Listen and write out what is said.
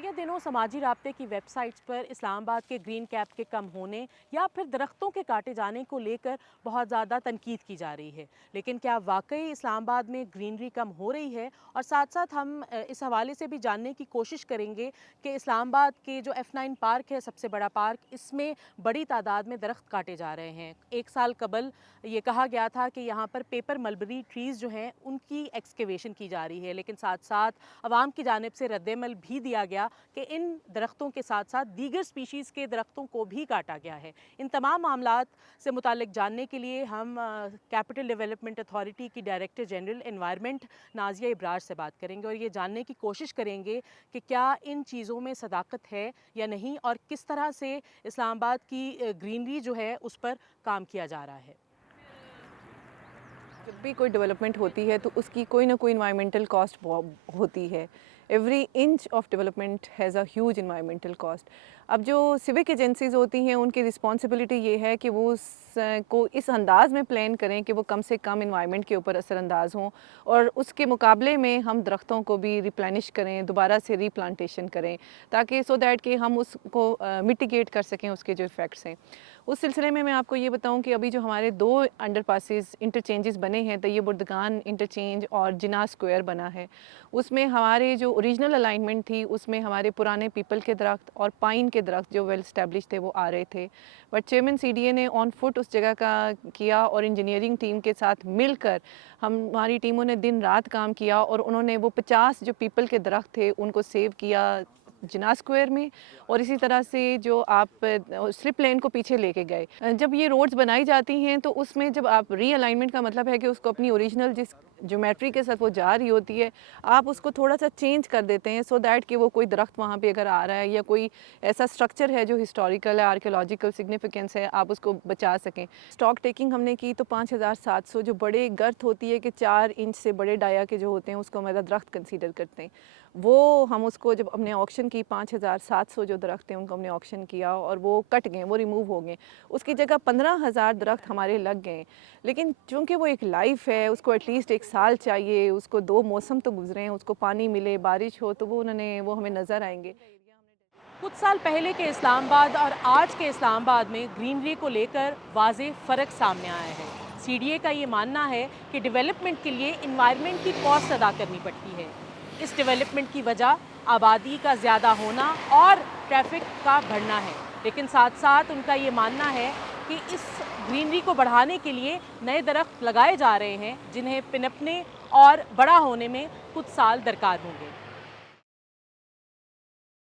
हालिया दिनों समाजी राब्ते की वेबसाइट्स पर इस्लाम आबाद के ग्रीन कैप के कम होने या फिर दरख्तों के काटे जाने को लेकर बहुत ज़्यादा तनकीद की जा रही है। लेकिन क्या वाकई इस्लाम आबाद में ग्रीनरी कम हो रही है? और साथ साथ हम इस हवाले से भी जानने की कोशिश करेंगे कि इस्लाम आबाद के जो F9 पार्क है, सबसे बड़ा पार्क, इसमें बड़ी तादाद में दरख्त काटे जा रहे हैं। एक साल कबल ये कहा गया था कि यहाँ पर पेपर मलबरी ट्रीज़ जो हैं उनकी एक्सकेवेशन की जा रही है, लेकिन साथ साथ अवाम की जानिब से रद्दमल भी दिया गया कि इन दरख्तों के साथ साथ दीगर स्पीशीज़ के दरख्तों को भी काटा गया है। इन तमाम मामलात से मुतालिक जानने के लिए हम कैपिटल डेवलपमेंट अथॉरिटी की director general environment Nazia Ibrar से बात करेंगे और ये जानने की कोशिश करेंगे कि क्या इन चीज़ों में सदाकत है या नहीं, और किस तरह से इस्लामाबाद की ग्रीनरी जो है उस पर काम किया जा रहा है। जब भी कोई डेवलपमेंट होती है तो उसकी कोई ना कोई इन्वायरमेंटल कॉस्ट होती है। Every inch of development has a huge environmental cost. अब जो सिविक एजेंसीज़ होती हैं उनकी रिस्पॉन्सिबिलिटी ये है कि वो को इस अंदाज़ में प्लान करें कि वो कम से कम इन्वायरमेंट के ऊपर असरअंदाज हों, और उसके मुकाबले में हम दरख्तों को भी रिप्लेनिश करें, दोबारा से रीप्लांटेशन करें, ताकि सो दैट कि हम उसको मिटिगेट कर सकें उसके जो इफ़ेक्ट्स हैं। उस सिलसिले में मैं आपको ये बताऊं कि अभी जो हमारे दो अंडर पासिस इंटरचेंजेस बने हैं, तैयब बुर्दगान इंटरचेंज और जिना स्क्वायर बना है, उसमें हमारे जो ओरिजिनल अलाइनमेंट थी उसमें हमारे पुराने पीपल के दरख्त और पाइन के दरख्त जो वेल स्टैब्लिश थे वो आ रहे थे। बट चेयरमैन CDA ने ऑन फुट उस जगह का किया और इंजीनियरिंग टीम के साथ मिलकर हमारी टीमों ने दिन रात काम किया और उन्होंने वो 50 जो पीपल के दरख्त थे उनको सेव किया जिना स्क्वायर में, और इसी तरह से जो आप स्लिप लेन को पीछे लेके गए। जब ये रोड्स बनाई जाती हैं तो उसमें जब आप रीअलाइनमेंट का मतलब है कि उसको अपनी ओरिजिनल जिस ज्योमेट्री के साथ वो जा रही होती है, आप उसको थोड़ा सा चेंज कर देते हैं सो दैट कि वो कोई दरख्त वहाँ पे अगर आ रहा है या कोई ऐसा स्ट्रक्चर है जो हिस्टोरिकल है, आर्कियोलॉजिकल सिग्निफिकेंस है, आप उसको बचा सकें। स्टॉक टेकिंग हमने की तो 5700 जो बड़े गर्थ होती है कि 4 इंच से बड़े डाया के जो होते हैं उसको हमारा दरख्त कंसीडर करते हैं, वो हम उसको जब हमने ऑक्शन की 5700 जो दरख्त हैं उनको हमने ऑक्शन किया और वो कट गए, वो रिमूव हो गए। उसकी जगह 15,000 दरख्त हमारे लग गए। लेकिन चूँकि वो एक लाइफ है, उसको एटलीस्ट 1 साल चाहिए, उसको 2 मौसम तो गुजरें, उसको पानी मिले, बारिश हो, तो वो हमें नज़र आएंगे। कुछ साल पहले के इस्लामाबाद और आज के इस्लामाबाद में ग्रीनरी को लेकर वाज़ेह फ़र्क सामने आया है। CDA का ये मानना है कि डेवलपमेंट के लिए इन्वायरमेंट की कॉस्ट अदा करनी पड़ती है। इस डेवलपमेंट की वजह आबादी का ज़्यादा होना और ट्रैफिक का बढ़ना है, लेकिन साथ साथ उनका ये मानना है कि इस ग्रीनरी को बढ़ाने के लिए नए दरख्त लगाए जा रहे हैं जिन्हें पनपने और बड़ा होने में कुछ साल दरकार होंगे।